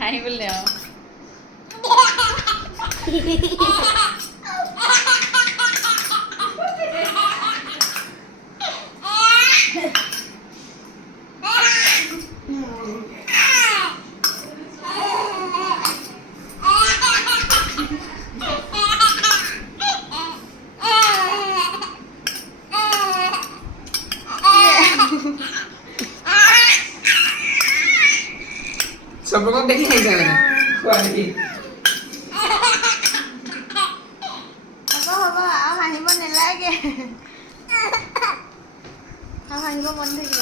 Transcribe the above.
হাঁহিবলৈ চবকক দেখি খাইছে মানে খোৱা দেখি হ'ব হ'ব আৰু হাঁহিব নালাগে আৰু হাঁহিব মন থাকিব